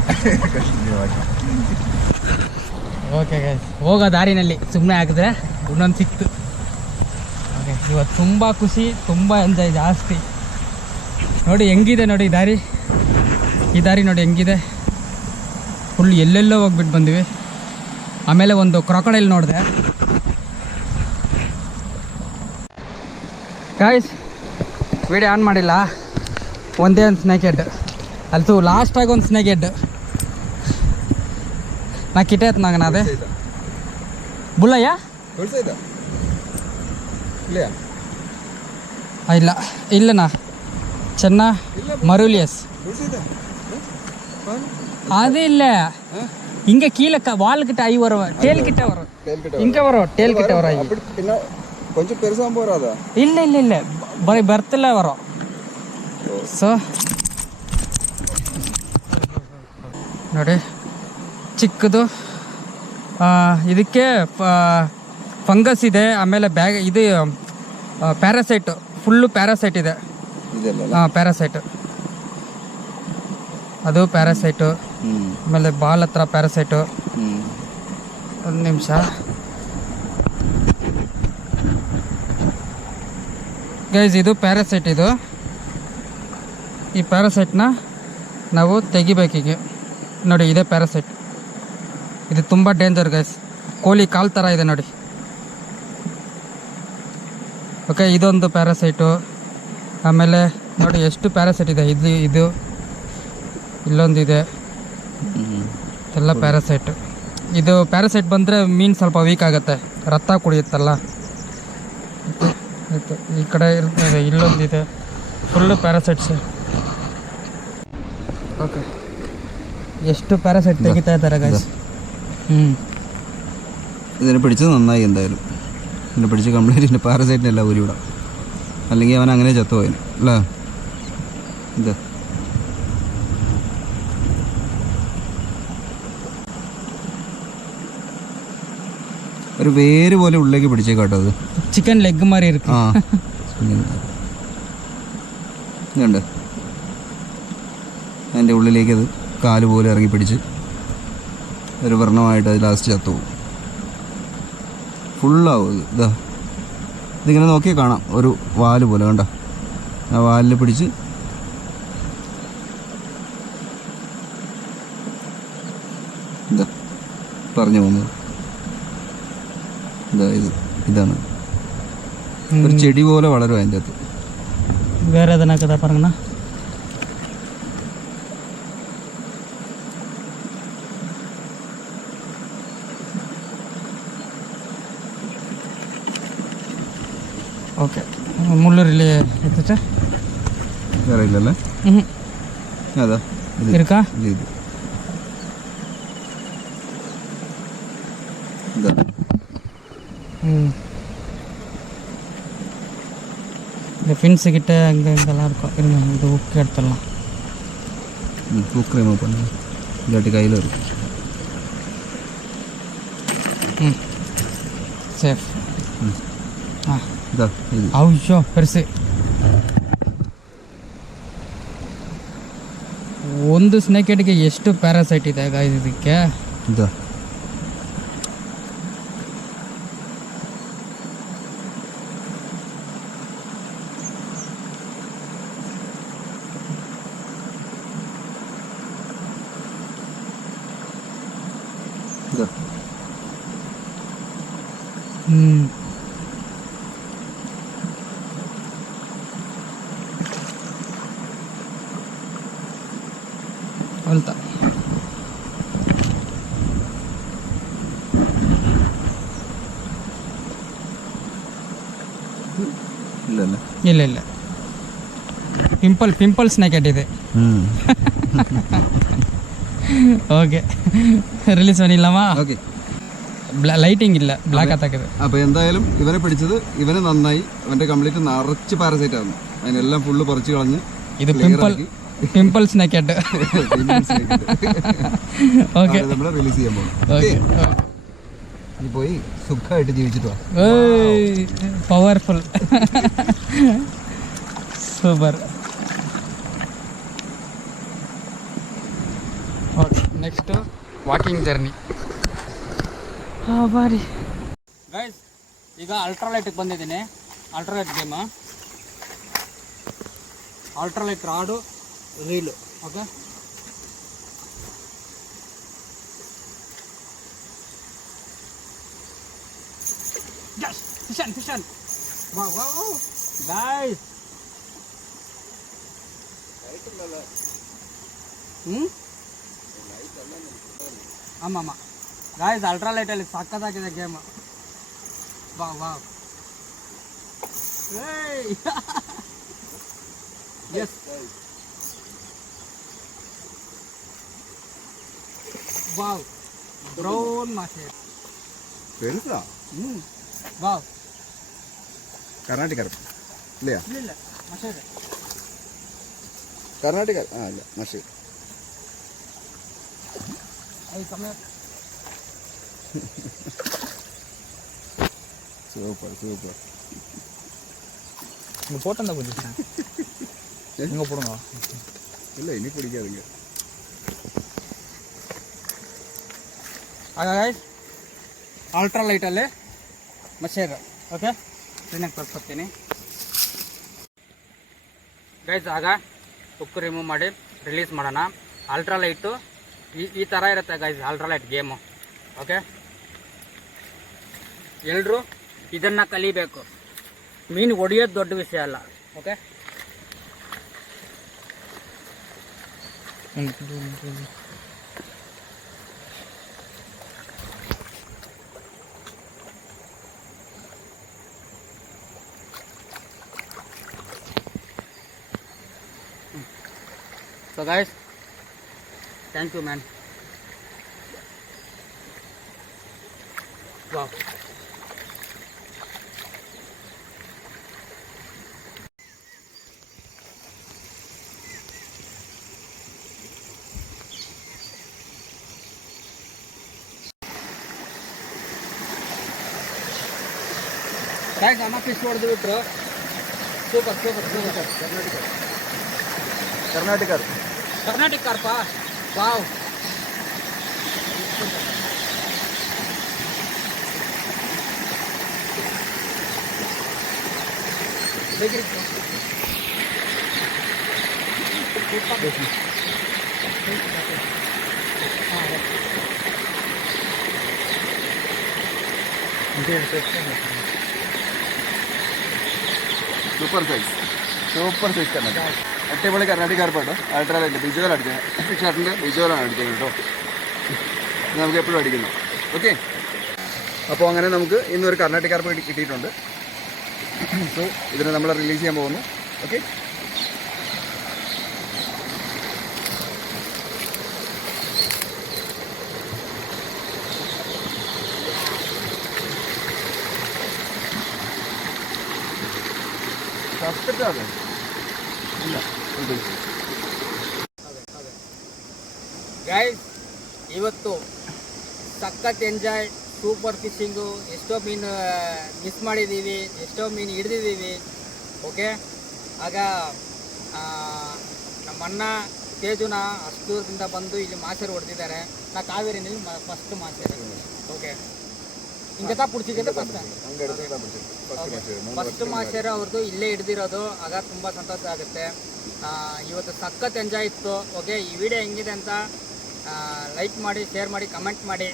Okay guys, ಹೋಗೋ ದಾರಿನಲ್ಲಿ ಸುಮ್ಮನೆ ಹಾಕಿದ್ರೆ ಇನ್ನೊಂದು ಸಿಕ್ತು. ಓಕೆ, ಇವತ್ತು ತುಂಬ ಖುಷಿ, ತುಂಬ ಎಂಜಾಯ್ ಜಾಸ್ತಿ. ನೋಡಿ ಹೆಂಗಿದೆ ನೋಡಿ ಈ ದಾರಿ ನೋಡಿ ಹೆಂಗಿದೆ. ಫುಲ್ ಎಲ್ಲೆಲ್ಲೋ ಹೋಗ್ಬಿಟ್ಟು ಬಂದ್ವಿ. ಆಮೇಲೆ ಒಂದು ಕ್ರಾಕೊಡೈಲ್ ನೋಡಿದೆ. ಗಾಯ್ಸ್ ವಿಡಿಯೋ ಆನ್ ಮಾಡಿಲ್ಲ, ಒಂದೇ ಒಂದು ಸ್ನೇಕ್ ಹೆಡ್ ಅಲ್ತು ಲಾಸ್ಟಾಗಿ ಒಂದು ಸ್ನೇಕ್ ಹೆಡ್ ನಾ ಕಿಟ್ಟೈತೆ ನಂಗೆ ಅದೇ ಬುಲ್ಲಯ್ಯ ಇಲ್ಲ ಇಲ್ಲನಾ ಚೆನ್ನ ಮರುಲಿಯಸ್ அது இல்லை இங்கே கீழே வால் கிட்ட ஐ வரும், டேல் கிட்ட வரும், இங்கே வரும், டேல் கிட்ட வரும் ஐ. கொஞ்சம் பெருசாக போறாதா? இல்லை இல்லை இல்லை ಬರೀ ಬರ್ತಿಲ್ಲ வரும். ಸೊ ನೋಡಿ ಚಿಕ್ಕದು ಇದಕ್ಕೆ ಫಂಗಸ್ ಇದೆ, ಆಮೇಲೆ ಬ್ಯಾಗ್ ಇದು ಪ್ಯಾರಾಸೈಟು ಫುಲ್ಲು ಪ್ಯಾರಾಸೈಟ್ ಇದೆ. ಹಾಂ ಪ್ಯಾರಾಸೈಟು ಅದು ಪ್ಯಾರಾಸೈಟು, ಆಮೇಲೆ ಬಾಲ್ ಹತ್ರ ಪ್ಯಾರಾಸೈಟು. ಒಂದು ನಿಮಿಷ ಗೈಸ್, ಇದು ಪ್ಯಾರಾಸೈಟ್. ಇದು ಈ ಪ್ಯಾರಾಸೈಟ್ನ ನಾವು ತೆಗಿಬೇಕೀಗ. ನೋಡಿ ಇದೇ ಪ್ಯಾರಾಸೈಟ್, ಇದು ತುಂಬ ಡೇಂಜರ್ ಗೈಸ್, ಕೋಳಿ ಕಾಲು ಥರ ಇದೆ ನೋಡಿ. ಓಕೆ, ಇದೊಂದು ಪ್ಯಾರಾಸೈಟು. ಆಮೇಲೆ ನೋಡಿ ಎಷ್ಟು ಪ್ಯಾರಾಸೈಟ್ ಇದೆ. ಇದು ಇಲ್ಲೊಂದಿದೆ, ಎಲ್ಲ ಪ್ಯಾರಾಸೈಟ್. ಇದು ಪ್ಯಾರಾಸೈಟ್ ಬಂದರೆ ಮೀನು ಸ್ವಲ್ಪ ವೀಕ್ ಆಗುತ್ತೆ, ರಕ್ತ ಕುಡಿಯುತ್ತಲ್ಲ. ಆಯಿತು, ಈ ಕಡೆ ಇರ್ತದೆ, ಇಲ್ಲೊಂದಿದೆ, ಫುಲ್ಲು ಪ್ಯಾರಾಸೈಟ್ಸ್. ಓಕೆ, ಎಷ್ಟು ಪ್ಯಾರಾಸೈಟ್ ತೆಗಿತಾ ಇದ್ದಾರೆ ಗೈಸ್. ഇതിനെ പിടിച്ചത് നന്നായി. എന്തായാലും ഇതിനെ പിടിച്ച് കംപ്ലീറ്റ് ഇതിൻ്റെ പാരസൈറ്റിനെല്ലാം ഊരിവിടാം, അല്ലെങ്കിൽ അവൻ അങ്ങനെ ചത്തുപോയന് അല്ലേ. ഇത് ഒരു വേര് പോലെ ഉള്ളിലേക്ക് പിടിച്ചേക്കാട്ടോ. അത് ചിക്കൻ ലെഗ് മാറി ഇருக்கு. ആ ഇതുണ്ട്, അതിൻ്റെ ഉള്ളിലേക്ക് അത് കാല് പോലെ ഇറങ്ങി പിടിച്ച് ഒരു വ്രണമായിട്ട് അത് ലാസ്റ്റ് ചത്തുപോകും, ഫുള്ളാവും അത്. ഇതാ ഇതിങ്ങനെ നോക്കിയാൽ കാണാം, ഒരു വാല് പോലെ കണ്ട. ആ വാലിൽ പിടിച്ച് ഇതാ പറഞ്ഞു പോകുന്നത്. ഇതാ ഇതാണ് ഒരു ചെടി പോലെ വളരും അതിൻ്റെ അകത്ത്. വേറെ ഏതെന്നാ പറഞ്ഞ ಓಕೆ. ಮುಳ್ಳೂರಲ್ಲಿ ಎತ್ತ വേറെ ഇല്ലല്ലേ? അതാ ഇരിക്കാ. ഇത് ഇതാ இந்த ஃபின்ஸு கிட்ட அங்கே இங்கெல்லாம் இருக்கும். இருங்க, இது உக்கு எடுத்துடலாம். உக்கு ரிமூவ் பண்ணு, இல்லாட்டி கையில் இருக்கும். சேஃப். ஆ இதா இது ஐயோ பெருசு. ಒಂದು ಸ್ನೇಕ್ ಹೆಡ್ಗೆ ಎಷ್ಟು ಪ್ಯಾರಾಸೈಟ್ ಇದೆ ಗಾಯ್ಸ್ ಇದಕ್ಕೆ. ಇದಾ ಅಂತ ಇಲ್ಲ ಇಲ್ಲ ಪಿಂಪಲ್ ಸ್ನೇಕ್ ಹೆಡ್ ಇದೆ. ഓക്കെ, റിലീസ് പണിയില്ലാമാ. ഓക്കെ, ലൈറ്റിംഗ് ഇല്ല, ബ്ലാക്ക് ആത്താക്കത്. അപ്പോൾ എന്തായാലും ഇവനെ പിടിച്ചത് ഇവന് നന്നായി. അവൻ്റെ കംപ്ലീറ്റ് നിറച്ച് പാരസൈറ്റ് ആയിരുന്നു, അതിനെല്ലാം ഫുള്ള് പറിച്ച് കളഞ്ഞ്. ഇത് പിമ്പിൾ സ്നേക്ക് ഹെഡ്. ഓക്കെ, നമ്മൾ റിലീസ് ചെയ്യാൻ പോകും. നീ പോയി സുഖമായിട്ട് ജീവിച്ചിട്ട് വാ. Powerful, super. Okay, next walking journey. ಬಾರಿ ಗೈಸ್, ಈಗ ಅಲ್ಟ್ರಾಲೈಟ್ಗೆ ಬಂದಿದ್ದೀನಿ. Ultralight game, ultralight rod, reel. Okay, ಫಿಶನ್ ವಾ ವಾ. ಗಾಯ್ಸ್ ಆಮಾಮ ಗಾಯ್ಸ್ ಅಲ್ಟ್ರಾ ಲೈಟಲ್ಲಿ ಸಕ್ಕತ್ತಾಗಿದೆ ಗೇಮ್. ವಾ ವಾ ಎಸ್ ವಾವ್ ಬ್ರೌನ್ ಮಾಸೆ பெருசா ವಾವ್ கர்நாடகா இல்லையா? ಇಲ್ಲ ಮಾಸೆ ಇದೆ. கர்நாடகா இல்ல மஷி. ಅದು ಕಮ್ಮಿ சூப்பர் சூப்பர். இங்கே போட்டோம் தான் கொஞ்சம் எங்கே போடுங்க. இல்லை இனி பிடிக்காதுங்க. ಹಾಗಾಗಿ ಅಲ್ಟ್ರಾ ಲೈಟಲ್ಲಿ ಮಷೇರ್ ಓಕೆ ಕ್ಲೀನಾಗಿ ತೋರಿಸ್ಕೊಡ್ತೀನಿ ಗೈಸ್. ಆಗ ಹುಕ್ಕು ರಿಮೂವ್ ಮಾಡಿ ರಿಲೀಸ್ ಮಾಡೋಣ. ಅಲ್ಟ್ರಾ ಲೈಟು ಈ ಥರ ಇರುತ್ತೆ guys ultra light game. Okay, ಎಲ್ಲರೂ ಇದನ್ನು ಕಲಿಬೇಕು. ಮೀನು ಹೊಡೆಯೋದು ದೊಡ್ಡ ವಿಷಯ ಅಲ್ಲ. Okay, so guys, thank you man. Wow. Guys, ಅಮ್ಮ ಫಿಶ್ ಹೊಡೆದು ಬಿಟ್ರು. Super super super. Karnataka Karnataka carp. Wow, ಬೇಕಿತ್ತು. ಸೂಪರ್ ಸೈಜ್ കർണാടക അടിപൊളി കർണാടക കാർപ്പാട്ടോ. അൾട്രാ ലൈറ്റ് വിജുവൽ അടിക്കാം. ഷർട്ടിൻ്റെ വിജുവലാണ് അടിക്കുന്നത് കേട്ടോ. നമുക്ക് എപ്പോഴും അടിക്കുന്നു. ഓക്കെ, അപ്പോൾ അങ്ങനെ നമുക്ക് ഇന്നൊരു കർണാടക കാർപ്പ് കിട്ടിയിട്ടുണ്ട്. സോ ഇതിനെ നമ്മൾ റിലീസ് ചെയ്യാൻ പോകുന്നു. ഓക്കെ, ഫസ്റ്റ് ಇಲ್ಲ ಗೈಸ್, ಇವತ್ತು ಸಖತ್ ಎಂಜಾಯ್, ಸೂಪರ್ ಫಿಶಿಂಗು. ಎಷ್ಟೋ ಮೀನು ಮಿಸ್ ಮಾಡಿದ್ದೀವಿ, ಎಷ್ಟೋ ಮೀನು ಹಿಡ್ದಿದ್ದೀವಿ. ಓಕೆ, ಆಗ ನಮ್ಮಣ್ಣ ತೇಜುನ ಅಷ್ಟು ದೂರದಿಂದ ಬಂದು ಇಲ್ಲಿ ಮಾಸೇರು ಹೊಡೆದಿದ್ದಾರೆ. ನಾ ಕಾವೇರಿನಲ್ಲಿ ಫಸ್ಟ್ ಮಾಸೇರು. ಓಕೆ, ಹಿಂಗತ ಪುಡ್ಸಿಗತ್ತೆ ಫಸ್ಟ್ ಮಾಸೇರು ಅವ್ರದ್ದು ಇಲ್ಲೇ ಹಿಡ್ದಿರೋದು. ಆಗ ತುಂಬ ಸಂತೋಷ ಆಗುತ್ತೆ. ಇವತ್ತು ಸಖತ್ ಎಂಜಾಯ್ ಇತ್ತು. ಓಕೆ, ಈ ವಿಡಿಯೋ ಹೆಂಗಿದೆ ಅಂತ ಲೈಕ್ ಮಾಡಿ, ಶೇರ್ ಮಾಡಿ, ಕಮೆಂಟ್ ಮಾಡಿ.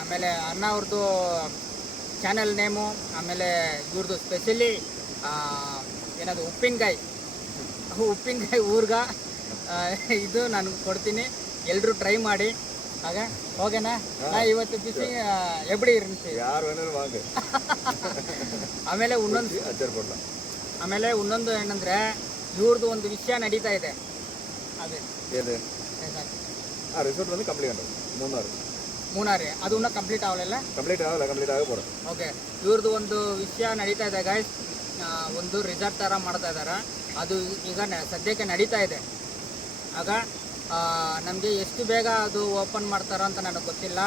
ಆಮೇಲೆ ಅಣ್ಣ ಅವ್ರದ್ದು ಚಾನಲ್ ನೇಮು, ಆಮೇಲೆ ಇವ್ರದ್ದು ಸ್ಪೆಷಲಿ ಏನದು ಉಪ್ಪಿನಕಾಯಿ ಊರ್ಗ ಇದು ನಾನು ಕೊಡ್ತೀನಿ. ಎಲ್ಲರೂ ಟ್ರೈ ಮಾಡಿ. ಆಗ ಓಕೆನಾ? ನಾ ಇವತ್ತು ಫಿಶಿಂಗ್ ಎಬ್ಡಿ ಇರಿಸಿ. ಆಮೇಲೆ ಇನ್ನೊಂದು ಏನಂದರೆ, ಇವ್ರದ್ದು ಒಂದು ವಿಷಯ ನಡೀತಾ ಇದೆ. ಅದೇ ರಿಸೋರ್ಟ್ ಬಂದು ಕಂಪ್ಲೀಟ್ ಮೂನಾರಿ, ಅದು ಇನ್ನೂ ಕಂಪ್ಲೀಟ್ ಆಗಲಿಲ್ಲ. ಕಂಪ್ಲೀಟ್ ಆಗಲ್ಲ. ಓಕೆ, ಇವ್ರದ್ದು ಒಂದು ವಿಷಯ ನಡೀತಾ ಇದೆ ಗೈಸ್. ಒಂದು ರಿಸಾರ್ಟ್ ಥರ ಮಾಡ್ತಾ ಇದ್ದಾರೆ. ಅದು ಈಗ ಸದ್ಯಕ್ಕೆ ನಡೀತಾ ಇದೆ. ಆಗ ನಮಗೆ ಎಷ್ಟು ಬೇಗ ಅದು ಓಪನ್ ಮಾಡ್ತಾರೋ ಅಂತ ನನಗೆ ಗೊತ್ತಿಲ್ಲ.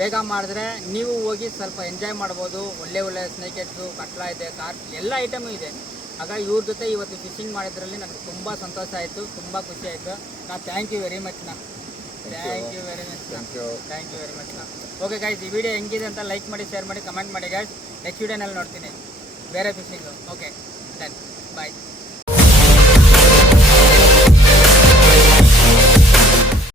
ಬೇಗ ಮಾಡಿದ್ರೆ ನೀವು ಹೋಗಿ ಸ್ವಲ್ಪ ಎಂಜಾಯ್ ಮಾಡ್ಬೋದು. ಒಳ್ಳೆ ಸ್ನೇಕೆಟ್ಸು, ಕಟ್ಲಾ ಇದೆ, ಕಾರ್ಪ್ ಎಲ್ಲ ಐಟಮು ಇದೆ. ಆಗ ಇವ್ರ ಜೊತೆ ಇವತ್ತು ಫಿಶಿಂಗ್ ಮಾಡಿದ್ರಲ್ಲಿ ನನಗೆ ತುಂಬ ಸಂತೋಷ ಆಯಿತು, ತುಂಬ ಖುಷಿ ಆಯಿತು. ನಾ ಥ್ಯಾಂಕ್ ಯು ವೆರಿ ಮಚ್ ನಾ. ಥ್ಯಾಂಕ್ ಯು ವೆರಿ ಮಚ್ ನಾ. ಓಕೆ ಗೈಸ್, ಈ ವಿಡಿಯೋ ಹೆಂಗಿದೆ ಅಂತ ಲೈಕ್ ಮಾಡಿ, ಶೇರ್ ಮಾಡಿ, ಕಮೆಂಟ್ ಮಾಡಿ ಗೈಸ್. ನೆಕ್ಸ್ಟ್ ವಿಡಿಯೋನಲ್ಲಿ ನೋಡ್ತೀನಿ ಬೇರೆ ಫಿಶಿಂಗು. ಓಕೆ, ಡನ್, ಬಾಯ್.